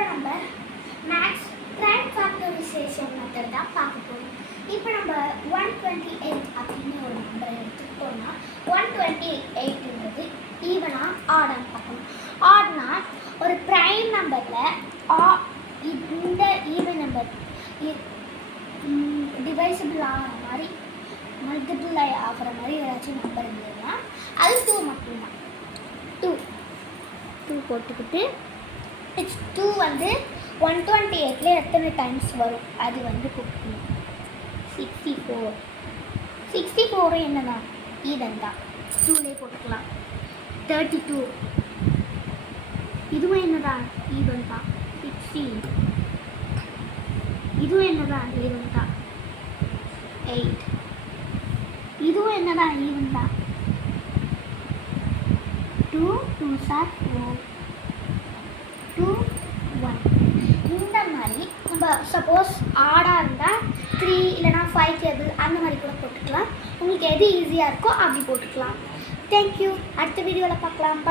இப்போ நம்ம maths prime factorisation method தான் பார்க்க போகிறோம். இப்போ நம்ம 128 அப்படின்னு ஒரு நம்பரை எடுத்துக்கிட்டோம்னா 128ன்றது ஈவனா ஆடான்னு பார்க்கணும். ஆட்னா ஒரு பிரைம் நம்பரில் இந்த ஈவன் நம்பர் டிவைசிபிள் ஆகிற மாதிரி மல்டிபிளை ஆகிற மாதிரி ஏதாச்சும் நம்பர் இருந்ததுன்னா அது 2 மட்டும்தான். 2 போட்டுக்கிட்டு இட்ஸ் 2 வந்து 128ல் எத்தனை டைம்ஸ் வரும் அது வந்து கொடுக்கணும். 64 என்னன்னா ஈவன் தான், 2லே போட்டுக்கலாம். 32 இதுவும் என்னதான் ஈவன் தான். 16 இதுவும் என்னதான் ஈவன் தான். 8 இதுவும் என்னதான் ஈவன் தான். 2 2s are 4 2 1 இந்த மாதிரி நம்ம சப்போஸ் ஆடாக இருந்தால் 3 இல்லைனா 5 டேபிள் அந்த மாதிரி கூட போட்டுக்கலாம். உங்களுக்கு எது ஈஸியாக இருக்கோ அப்படி போட்டுக்கலாம். தேங்க்யூ. அடுத்த வீடியோவில் பார்க்கலாம்.